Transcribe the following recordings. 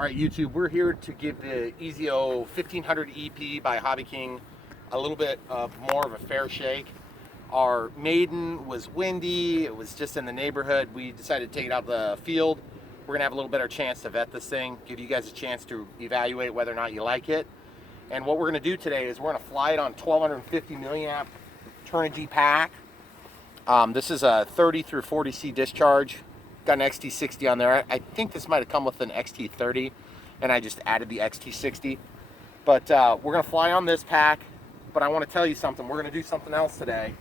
All right, YouTube, we're here to give the EZIO 1500EP by Hobbyking a little bit of more of a fair shake. Our maiden was windy, it was just in the neighborhood. We decided to take it out of the field. We're gonna have a little better chance to vet this thing, give you guys a chance to evaluate whether or not you like it. And what we're gonna do today is we're gonna fly it on 1250 milliamp Turnigy pack. This is a 30 through 40C discharge. Got an XT60 on there. I think this might have come with an XT30 and I just added the XT60. But we're gonna fly on this pack, but I wanna tell you something. We're gonna do something else today.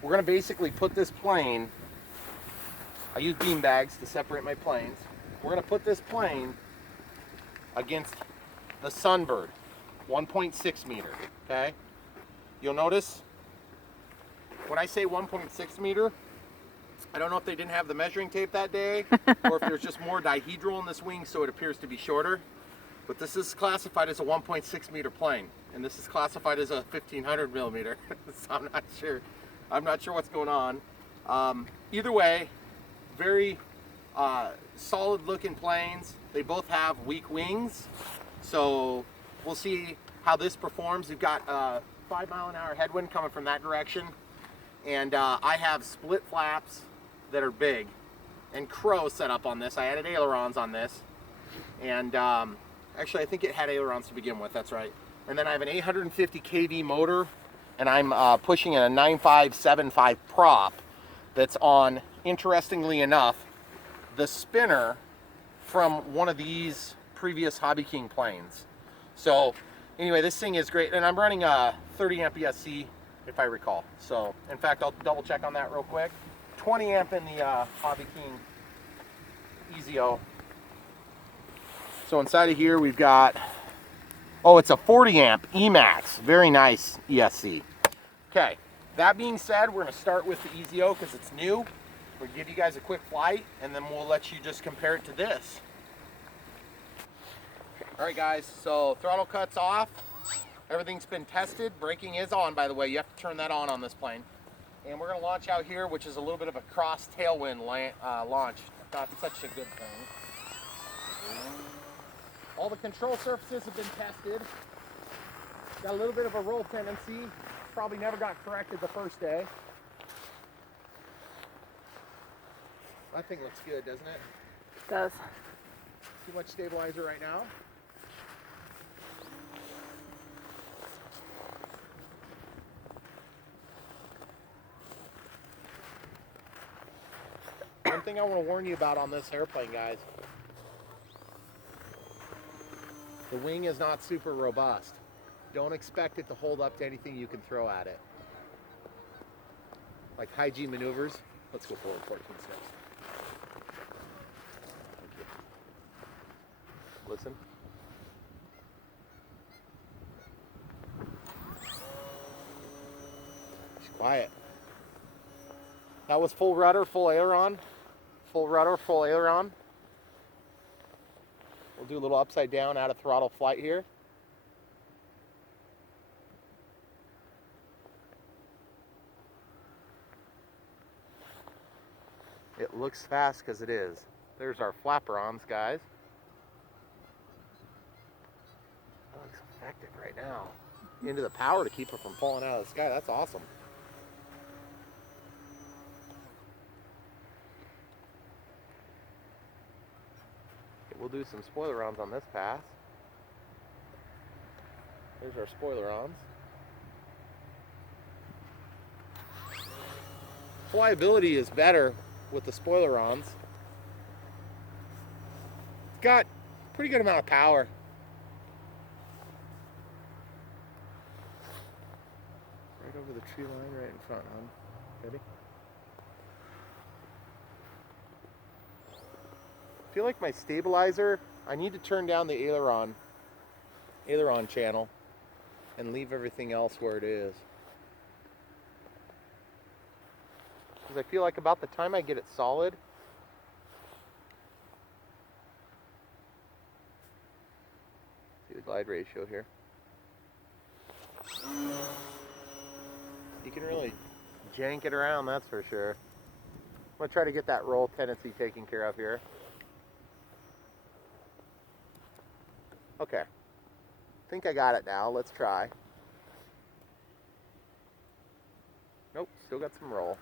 We're gonna basically put this plane, I use bean bags to separate my planes. We're gonna put this plane against the Sunbird, 1.6 meter, okay? You'll notice when I say 1.6 meter, I don't know if they didn't have the measuring tape that day or if there's just more dihedral in this wing so it appears to be shorter. But this is classified as a 1.6 meter plane, and this is classified as a 1500 millimeter. So I'm not sure what's going on. Either way, very solid looking planes. They both have weak wings, so we'll see how this performs. We've got 5-mile-an-hour headwind coming from that direction, and I have split flaps that are big and crow set up on this. I added ailerons on this, and actually I think it had ailerons to begin with, that's right. And then I have an 850 kV motor, and I'm pushing in a 9575 prop that's on, interestingly enough, the spinner from one of these previous Hobbyking planes. So anyway, this thing is great, and I'm running a 30 amp ESC if I recall. So in fact, I'll double check on that real quick. 20 amp in the Hobbyking EZIO. So inside of here we've got, oh, it's a 40 amp Emax, very nice ESC. Okay, that being said, we're gonna start with the EZIO because it's new. We'll give you guys a quick flight and then we'll let you just compare it to this. All right guys, so throttle cuts off. Everything's been tested. Braking is on, by the way. You have to turn that on this plane. And we're gonna launch out here, which is a little bit of a cross tailwind launch. Not such a good thing. All the control surfaces have been tested. Got a little bit of a roll tendency. Probably never got corrected the first day. That thing looks good, doesn't it? It does. Too much stabilizer right now. One thing I want to warn you about on this airplane, guys, the wing is not super robust. Don't expect it to hold up to anything you can throw at it. Like high G maneuvers. Let's go forward 14 steps. Thank you. Listen. She's quiet. That was full rudder, full aileron. Full rudder, full aileron. We'll do a little upside down out of throttle flight here. It looks fast because it is. There's our flaperons, guys. That looks effective right now. Into the power to keep it from falling out of the sky. That's awesome. We'll do some spoilerons on this pass. There's our spoilerons. Flyability is better with the spoilerons. It's got a pretty good amount of power. Right over the tree line right in front, hon. Ready? I feel like my stabilizer, I need to turn down the aileron channel and leave everything else where it is. Because I feel like about the time I get it solid, see the glide ratio here. You can really jank it around, that's for sure. I'm going to try to get that roll tendency taken care of here. Okay. I think I got it now. Let's try. Nope, still got some roll.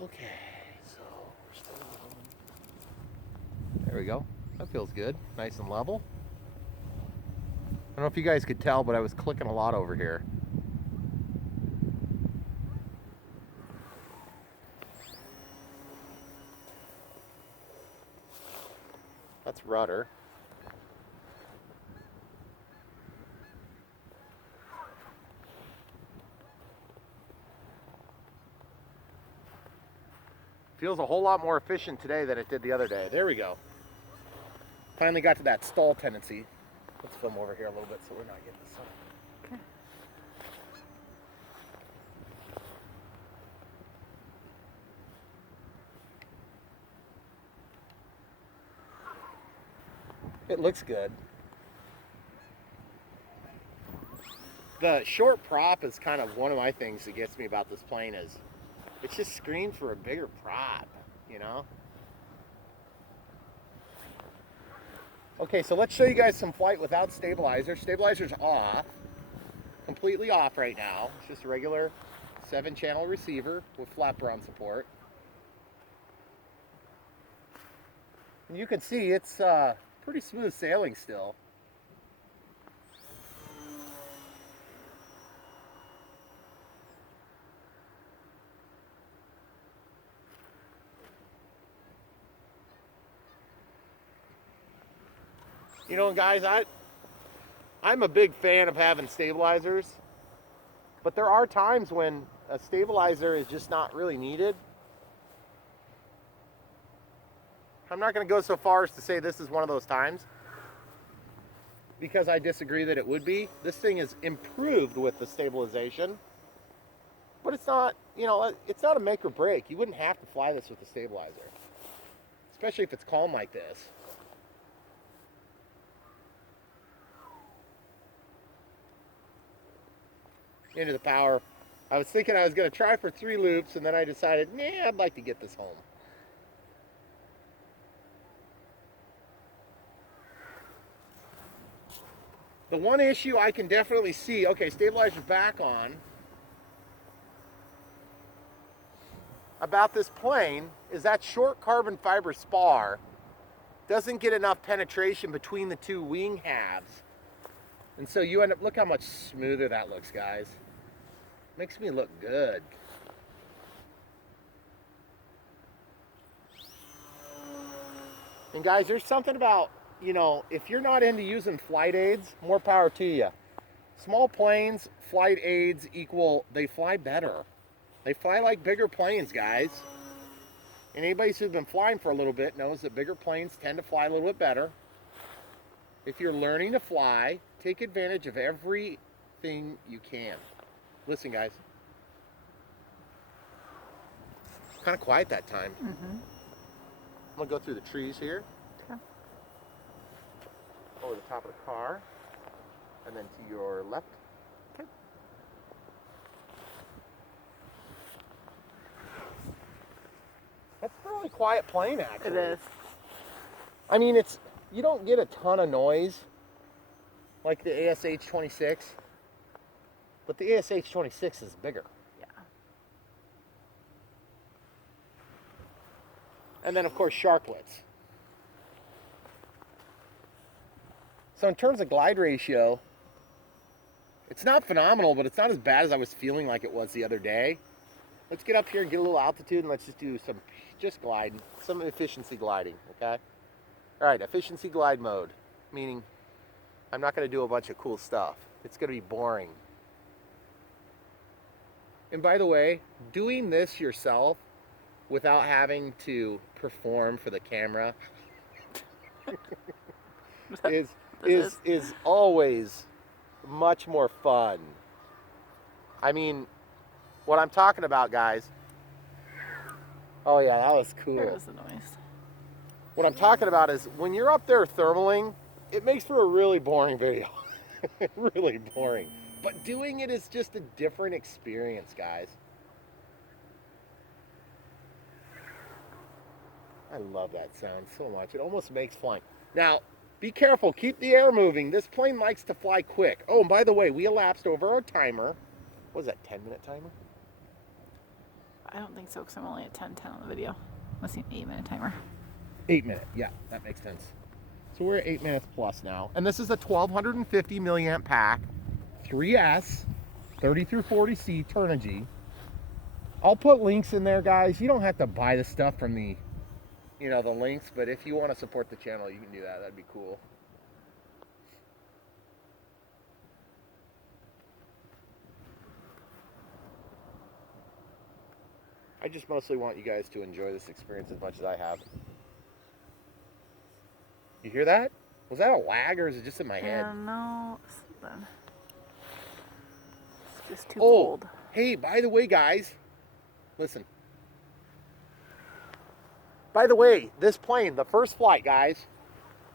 Okay, so we're still rolling. There we go. That feels good. Nice and level. I don't know if you guys could tell, but I was clicking a lot over here. That's rudder. Feels a whole lot more efficient today than it did the other day. There we go. Finally got to that stall tendency. Let's film over here a little bit so we're not getting the sun. Okay. It looks good. The short prop is kind of one of my things that gets me about this plane is it's just screamed for a bigger prop, you know? Okay, so let's show you guys some flight without stabilizer. Stabilizer's off, completely off right now. It's just a regular 7-channel receiver with flat ground support. And you can see it's pretty smooth sailing still. You know, guys, I'm a big fan of having stabilizers, but there are times when a stabilizer is just not really needed. I'm not going to go so far as to say this is one of those times, because I disagree that it would be. This thing is improved with the stabilization, but it's not, you know, it's not a make or break. You wouldn't have to fly this with a stabilizer, especially if it's calm like this. Into the power. I was thinking I was going to try for 3 loops, and then I decided, nah, I'd like to get this home. The one issue I can definitely see, okay, stabilizer's back on, about this plane is that short carbon fiber spar doesn't get enough penetration between the 2 wing halves. And so you end up, look how much smoother that looks, guys. Makes me look good. And guys, there's something about, you know, if you're not into using flight aids, more power to you. Small planes, flight aids equal, they fly better. They fly like bigger planes, guys. And anybody who's been flying for a little bit knows that bigger planes tend to fly a little bit better. If you're learning to fly, take advantage of everything you can. Listen, guys. Kind of quiet that time. I'm gonna go through the trees here. Okay. Over the top of the car, and then to your left. Okay. That's a really quiet plane, actually. It is. I mean, it's, you don't get a ton of noise like the ASH 26, but the ASH 26 is bigger. Yeah. And then, of course, sharklets. So in terms of glide ratio, it's not phenomenal, but it's not as bad as I was feeling like it was the other day. Let's get up here and get a little altitude, and let's just do some, just gliding, some efficiency gliding, okay? All right, efficiency glide mode, meaning I'm not going to do a bunch of cool stuff. It's going to be boring. And by the way, doing this yourself without having to perform for the camera is always much more fun. I mean, what I'm talking about, guys. Oh yeah, that was cool. There was the noise. What I'm talking about is when you're up there thermaling, it makes for a really boring video. Really boring. But doing it is just a different experience, guys. I love that sound so much. It almost makes flying. Now, be careful. Keep the air moving. This plane likes to fly quick. Oh, and by the way, we elapsed over our timer. What was that, 10-minute timer? I don't think so, because I'm only at 10:10 on the video. Let's see, an 8-minute timer. 8-minute, yeah, that makes sense. So we're at 8 minutes plus now. And this is a 1250 milliamp pack, 3S, 30 through 40C Turnigy. I'll put links in there, guys. You don't have to buy the stuff from the, you know, the links, but if you want to support the channel, you can do that. That'd be cool. I just mostly want you guys to enjoy this experience as much as I have. You hear that? Was that a lag or is it just in my head? No, it's just too cold. Hey, by the way, guys, listen. By the way, this plane, the first flight, guys,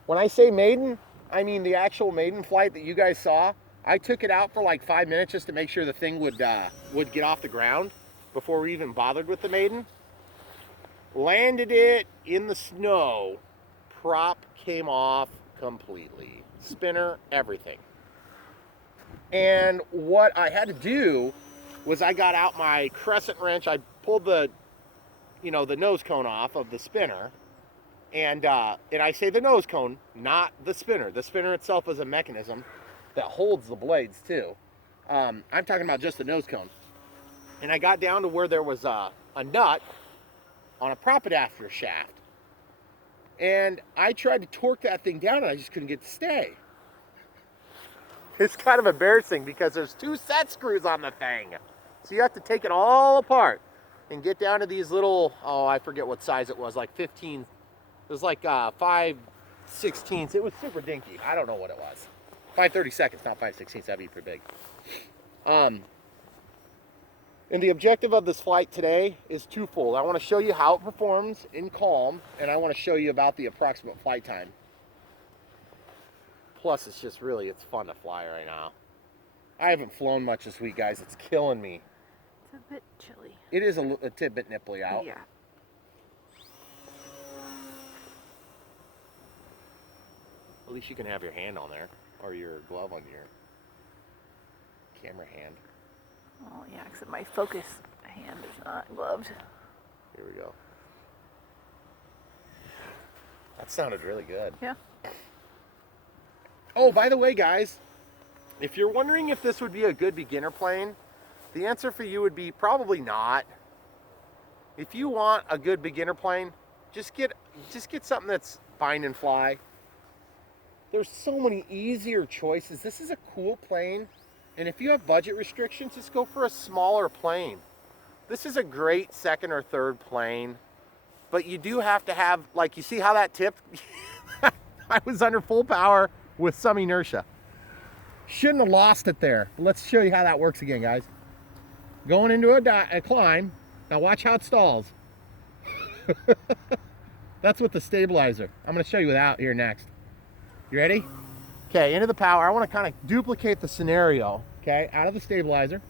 when I say maiden, I mean the actual maiden flight that you guys saw. I took it out for like 5 minutes just to make sure the thing would get off the ground before we even bothered with the maiden. Landed it in the snow. Prop came off completely. Spinner, everything. And what I had to do was I got out my crescent wrench. I pulled the, you know, the nose cone off of the spinner. And I say the nose cone, not the spinner. The spinner itself is a mechanism that holds the blades too. I'm talking about just the nose cone. And I got down to where there was a nut on a prop adapter shaft. And I tried to torque that thing down and I just couldn't get it to stay. It's kind of embarrassing because there's 2 set screws on the thing. So you have to take it all apart and get down to these little, oh, I forget what size it was, like 15. It was like 5/16. It was super dinky. I don't know what it was. 5/32, not 5/16. That'd be pretty big. And the objective of this flight today is twofold. I want to show you how it performs in calm, and I want to show you about the approximate flight time. Plus, it's just really, it's fun to fly right now. I haven't flown much this week, guys. It's killing me. It's a bit chilly. It is a tidbit nipply out. Yeah. At least you can have your hand on there, or your glove on your camera hand. Oh, yeah, except my focus hand is not gloved. Here we go. That sounded really good. Yeah. Oh, by the way, guys, if you're wondering if this would be a good beginner plane, the answer for you would be probably not. If you want a good beginner plane, just get something that's bind and fly. There's so many easier choices. This is a cool plane. And if you have budget restrictions, just go for a smaller plane. This is a great second or third plane, but you do have to have, like, you see how that tipped? I was under full power with some inertia. Shouldn't have lost it there. Let's show you how that works again, guys. Going into a climb. Now watch how it stalls. That's with the stabilizer. I'm going to show you without here next. You ready? Okay, into the power. I want to kind of duplicate the scenario. Okay, out of the stabilizer.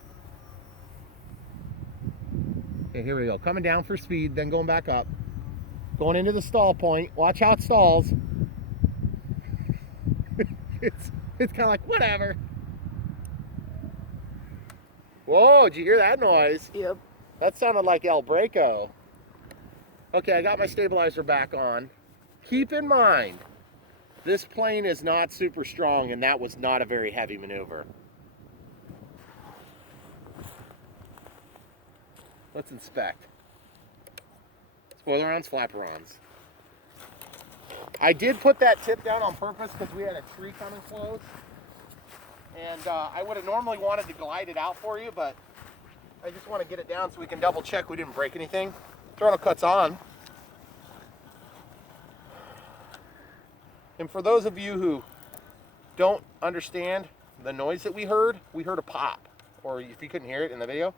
Okay, here we go. Coming down for speed, then going back up. Going into the stall point. Watch how it stalls. It's kind of like, whatever. Whoa, did you hear that noise? Yep. That sounded like El Breco. Okay, I got my stabilizer back on. Keep in mind, this plane is not super strong, and that was not a very heavy maneuver. Let's inspect. Spoiler-ons, flapper-ons. I did put that tip down on purpose because we had a tree coming close. And I would have normally wanted to glide it out for you, but I just want to get it down so we can double check we didn't break anything. Throttle cuts on. And for those of you who don't understand the noise that we heard a pop. Or if you couldn't hear it in the video.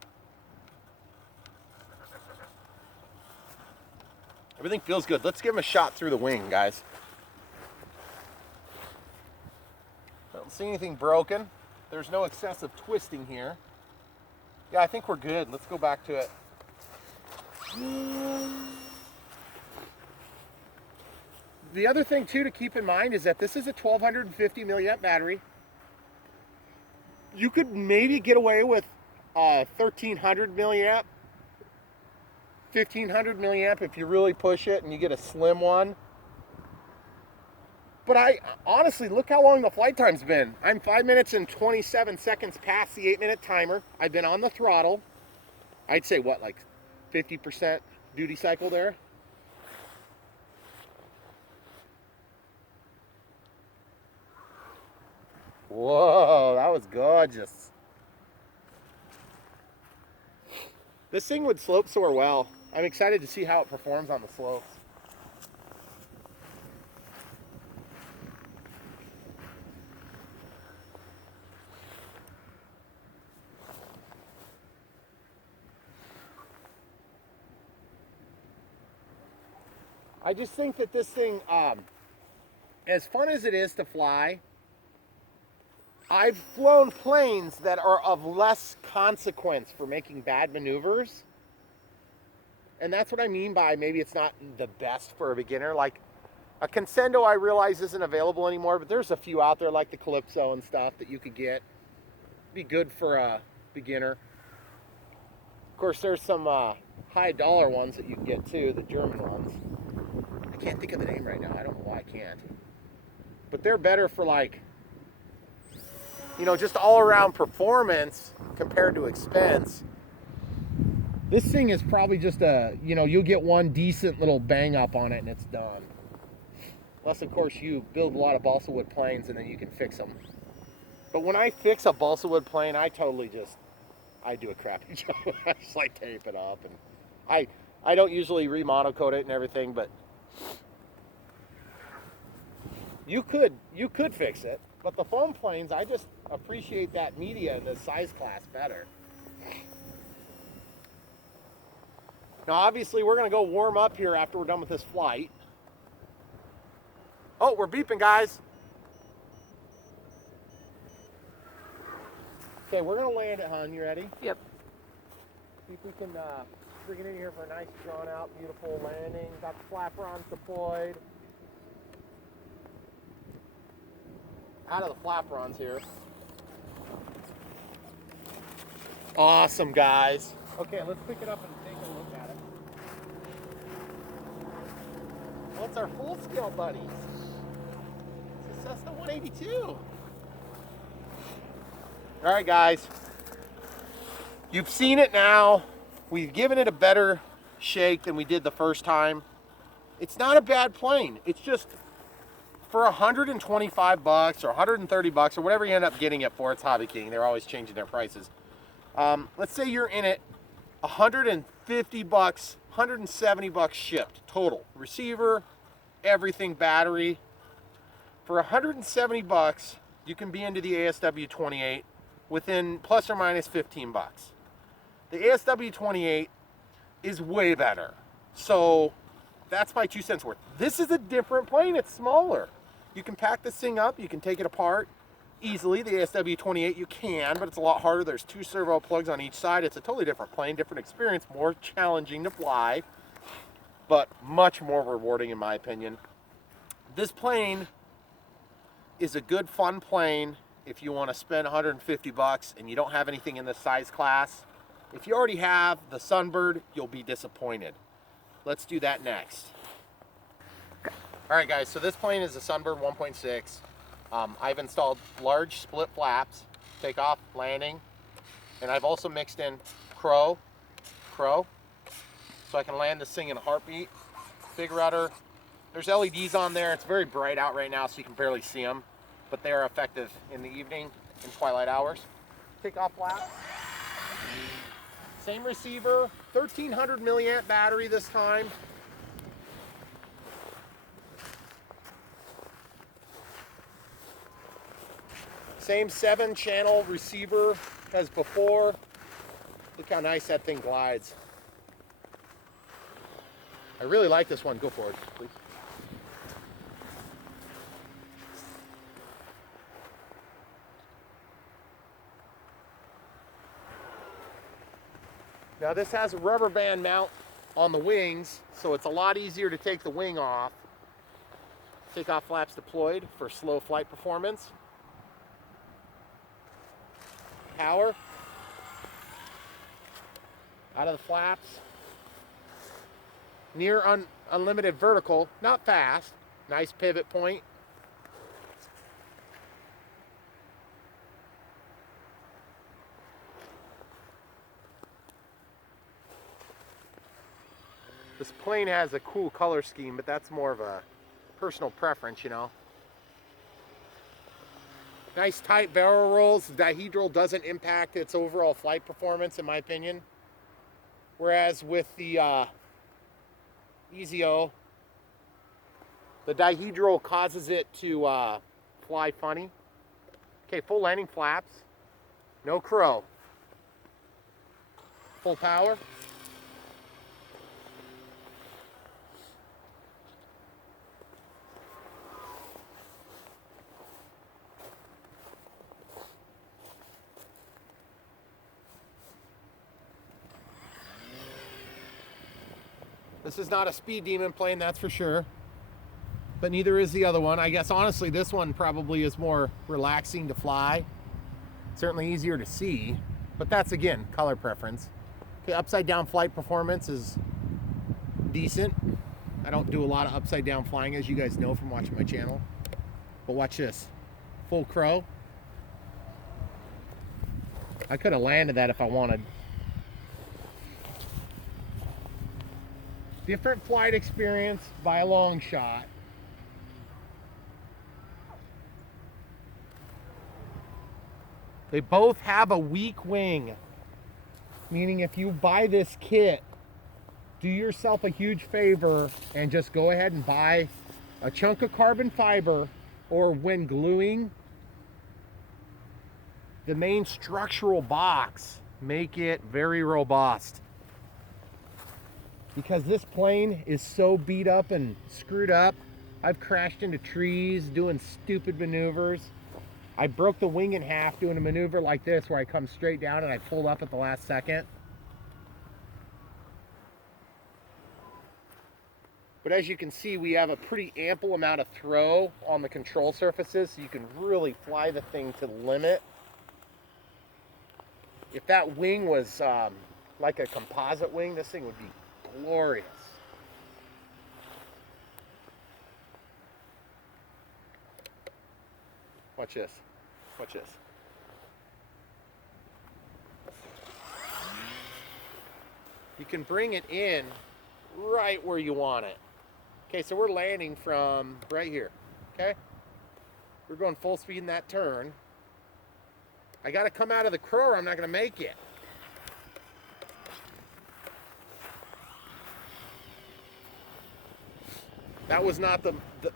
Everything feels good. Let's give him a shot through the wing, guys. Don't see anything broken. There's no excessive twisting here. Yeah, I think we're good. Let's go back to it. the other thing too to keep in mind is that this is a 1250 milliamp battery. You could maybe get away with 1300 milliamp, 1500 milliamp if you really push it and you get a slim one. But I honestly, look how long the flight time's been. I'm 5 minutes and 27 seconds past the 8-minute timer. I've been on the throttle. I'd say what, like 50% duty cycle there? Whoa, that was gorgeous. This thing would slope soar well. I'm excited to see how it performs on the slopes. I just think that this thing, as fun as it is to fly, I've flown planes that are of less consequence for making bad maneuvers. And that's what I mean by maybe it's not the best for a beginner. Like a Consendo I realize isn't available anymore, but there's a few out there like the Calypso and stuff that you could get. Be good for a beginner. Of course, there's some high dollar ones that you can get too, the German ones. I can't think of the name right now. I don't know why I can't. But they're better for like, you know, just all around performance compared to expense. This thing is probably just a, you know, you'll get one decent little bang up on it and it's done. Unless, of course, you build a lot of balsa wood planes and then you can fix them. But when I fix a balsa wood plane, I do a crappy job. I just like tape it up. And I don't usually remonocoat it and everything, but you could fix it. But the foam planes, I just appreciate that media and the size class better. Now, obviously, we're going to go warm up here after we're done with this flight. Oh, we're beeping, guys. Okay, we're going to land it, hon. You ready? Yep. See if we can bring it in here for a nice, drawn-out, beautiful landing. Got the flaperons deployed. Out of the flaperons here. Awesome, guys. Okay, let's pick it up and take a look at it. Well, it's our full-scale buddies. It's a Cessna 182. All right, guys. You've seen it now. We've given it a better shake than we did the first time. It's not a bad plane. It's just for $125 or 130 bucks or whatever you end up getting it for. It's Hobbyking. They're always changing their prices. Let's say you're in it 150 bucks, 170 bucks shipped total. Receiver, everything, battery. For 170 bucks, you can be into the ASW 28 within plus or minus 15 bucks. The ASW 28 is way better. So that's my 2 cents worth. This is a different plane. It's smaller. You can pack this thing up. You can take it apart easily. The ASW 28 you can, but it's a lot harder. There's 2 servo plugs on each side. It's a totally different plane, different experience, more challenging to fly, but much more rewarding in my opinion. This plane is a good fun plane if you want to spend 150 bucks and you don't have anything in this size class. If you already have the Sunbird, you'll be disappointed. Let's do that next. All right, guys, so this plane is a Sunbird 1.6. I've installed large split flaps, takeoff, landing, and I've also mixed in crow, so I can land this thing in a heartbeat. Big rudder. There's LEDs on there. It's very bright out right now, so you can barely see them, but they are effective in the evening and twilight hours. Takeoff flaps. Same receiver, 1300 milliamp battery this time. Same 7-channel receiver as before. Look how nice that thing glides. I really like this one. Go for it, please. Now this has a rubber band mount on the wings, so it's a lot easier to take the wing off. Takeoff flaps deployed for slow flight performance. Power. Out of the flaps. Near unlimited vertical, not fast. Nice pivot point. This plane has a cool color scheme, but that's more of a personal preference, you know. Nice tight barrel rolls. Dihedral doesn't impact its overall flight performance, in my opinion. Whereas with the EZIO, the dihedral causes it to fly funny. Okay, full landing flaps. No crow. Full power. This is not a speed demon plane, that's for sure. But neither is the other one. I guess honestly this one probably is more relaxing to fly. Certainly easier to see, but that's again color preference. Okay, upside down flight performance is decent. I don't do a lot of upside down flying, as you guys know from watching my channel. But watch this. Full crow. I could have landed that if I wanted. Different flight experience by a long shot. They both have a weak wing, meaning if you buy this kit, do yourself a huge favor and just go ahead and buy a chunk of carbon fiber, or when gluing the main structural box, make it very robust. Because this plane is so beat up and screwed up. I've crashed into trees doing stupid maneuvers. I broke the wing in half doing a maneuver like this where I come straight down and I pulled up at the last second. But as you can see, we have a pretty ample amount of throw on the control surfaces, so you can really fly the thing to the limit. If that wing was like a composite wing, this thing would be glorious. Watch this. Watch this. You can bring it in right where you want it. Okay, so we're landing from right here. Okay? We're going full speed in that turn. I got to come out of the crow or I'm not going to make it. That was not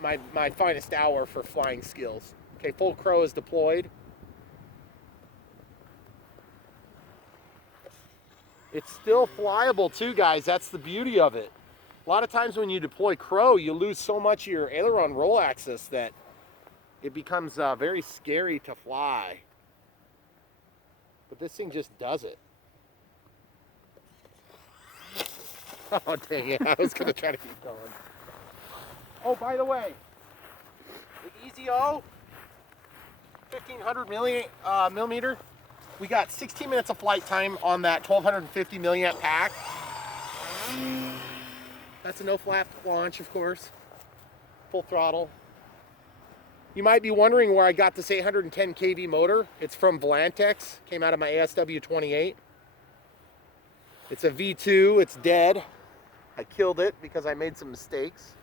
my finest hour for flying skills. Okay, full crow is deployed. It's still flyable too, guys. That's the beauty of it. A lot of times when you deploy crow, you lose so much of your aileron roll axis that it becomes very scary to fly. But this thing just does it. Oh, dang it. I was going to try to keep going. Oh, by the way, the EZIO 1500 millimeter, we got 16 minutes of flight time on that 1250 milliamp pack. That's a no flap launch, of course. Full throttle. You might be wondering where I got this 810 kV motor. It's from Volantex, came out of my ASW 28. It's a V2, it's dead. I killed it because I made some mistakes,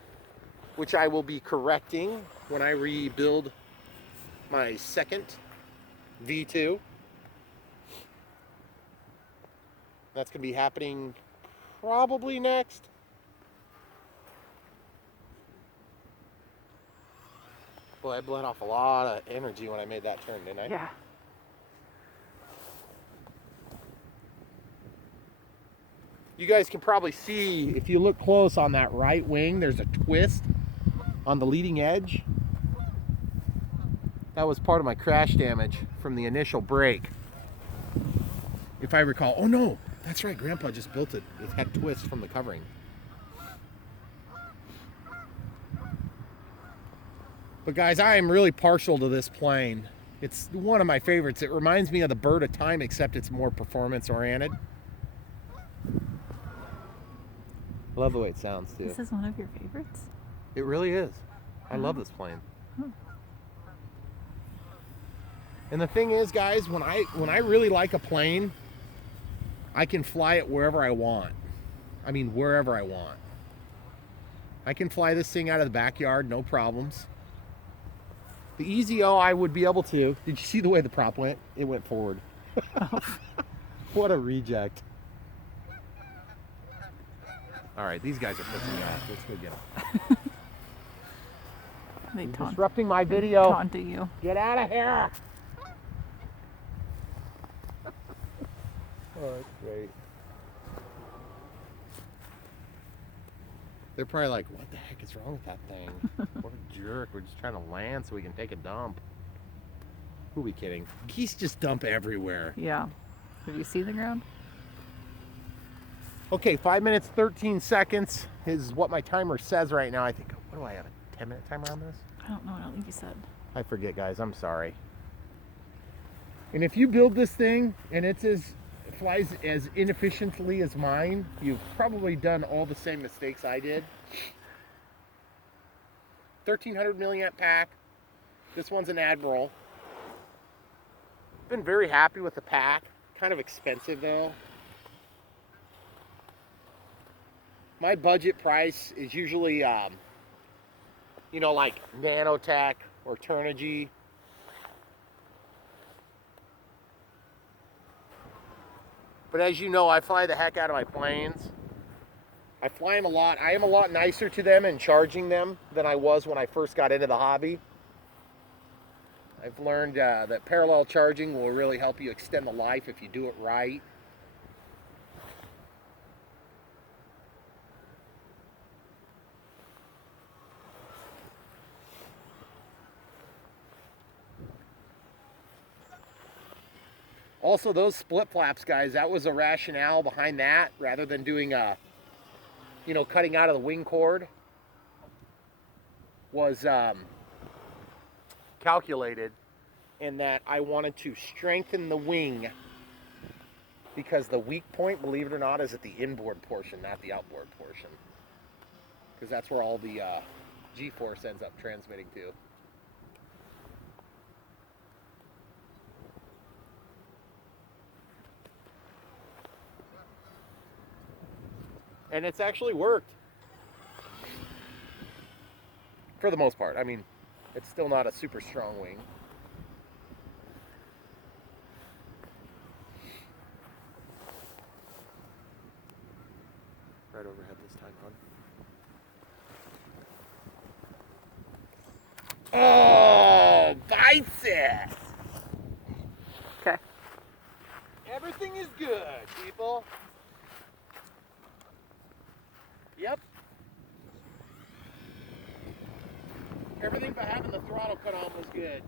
which I will be correcting when I rebuild my second V2. That's going to be happening probably next. Boy, I bled off a lot of energy when I made that turn, didn't I? Yeah. You guys can probably see, if you look close on that right wing, there's a twist on the leading edge. That was part of my crash damage from the initial break, if I recall. Oh no, that's right, Grandpa just built it. It had twists from the covering. But guys, I am really partial to this plane. It's one of my favorites. It reminds me of the Bird of Time, except it's more performance oriented. I love the way it sounds too. This is one of your favorites? It really is. I love this plane. And the thing is, guys, when I really like a plane, I can fly it wherever I want. I mean, wherever I want. I can fly this thing out of the backyard, no problems. The EZIO, I would be able to. Did you see the way the prop went? It went forward. What a reject. All right, these guys are pissing me off. Let's go get them. They Disrupting my video. Taunting you. Get out of here. Oh, that's great. They're probably like, what the heck is wrong with that thing? What a jerk. We're just trying to land so we can take a dump. Who are we kidding? Geese just dump everywhere. Yeah. Have you seen the ground? Okay, 5 minutes, 13 seconds is what my timer says right now. I think, what do I have, a 10-minute timer on this? I don't know. I don't think you said. I forget, guys. I'm sorry. And if you build this thing and it flies as inefficiently as mine, you've probably done all the same mistakes I did. 1300 milliamp pack. This one's an Admiral. Been very happy with the pack. Kind of expensive though. My budget price is usually, you know, like Nanotech or Turnigy. But as you know, I fly the heck out of my planes. I fly them a lot. I am a lot nicer to them in charging them than I was when I first got into the hobby. I've learned that parallel charging will really help you extend the life if you do it right. Also, those split flaps, guys, that was a rationale behind that, rather than doing you know, cutting out of the wing cord, was calculated in that I wanted to strengthen the wing, because the weak point, believe it or not, is at the inboard portion, not the outboard portion, because that's where all the G-force ends up transmitting to. And it's actually worked. For the most part. I mean, it's still not a super strong wing. Right overhead this time, hon. Oh, bites it! Okay. Everything is good, people. Yep. Everything but having the throttle cut off was good.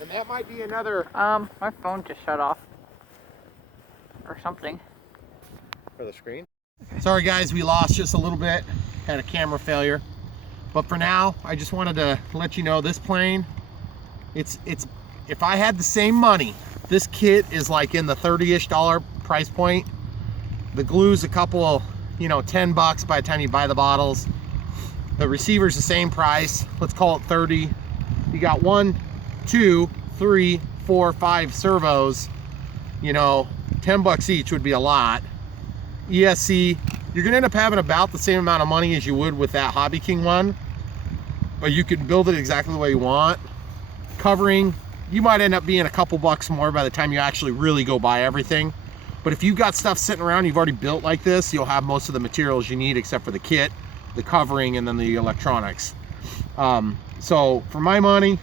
And that might be another... My phone just shut off. Or something. For the screen? Okay. Sorry guys, we lost just a little bit. Had a camera failure. But for now, I just wanted to let you know this plane, it's if I had the same money, this kit is like in the $30-ish price point. The glue's a couple of, you know, $10 by the time you buy the bottles. The receiver's the same price. Let's call it 30. You got 1, 2, 3, 4, 5 servos. You know, $10 each would be a lot. ESC, you're gonna end up having about the same amount of money as you would with that Hobbyking one, but you can build it exactly the way you want. Covering, you might end up being a couple bucks more by the time you actually really go buy everything. But if you've got stuff sitting around you've already built like this, you'll have most of the materials you need except for the kit, the covering, and then the electronics. So for my money,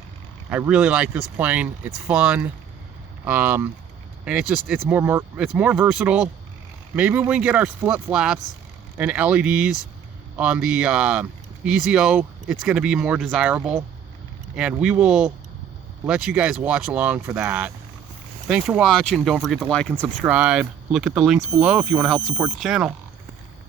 I really like this plane. It's fun. And it's more versatile. Maybe when we get our split flaps and LEDs, on the EZIO, it's going to be more desirable, and we will let you guys watch along for that. Thanks for watching. Don't forget to like and subscribe. Look at the links below if you want to help support the channel.